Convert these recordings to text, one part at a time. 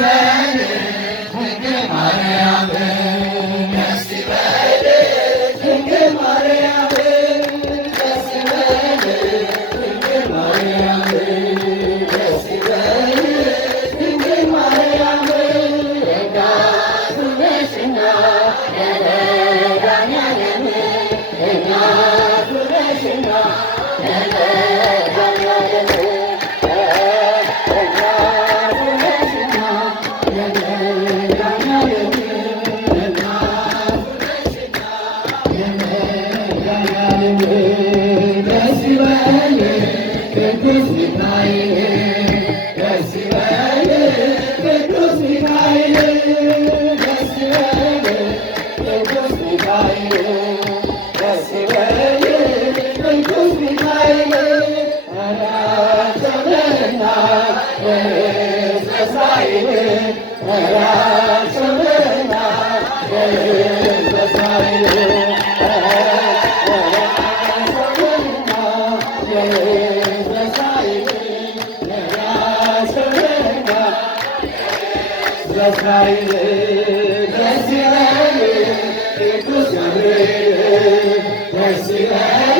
Amen. ደስ ይበል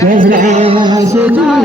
ገብረ ስጋለ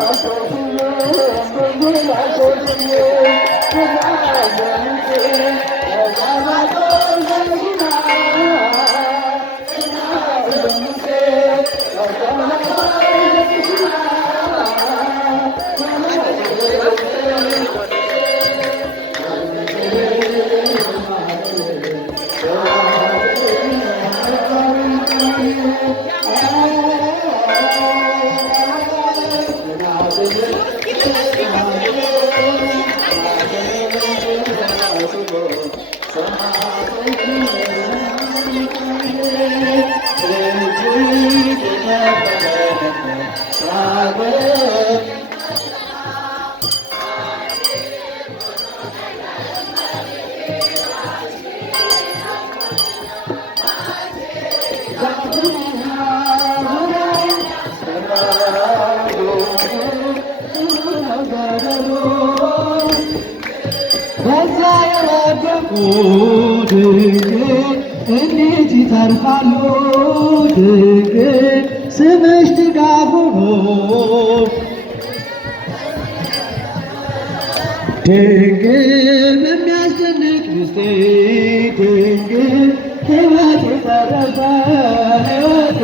Oh, ድንግል እንዴት ይተርፋሉ? ድንግል ስምሽ ድጋፍ ሆኖ ድንግል በሚያስደንቅ ምስጢር ድንግል ሕይወት የተረፈ ሕይወት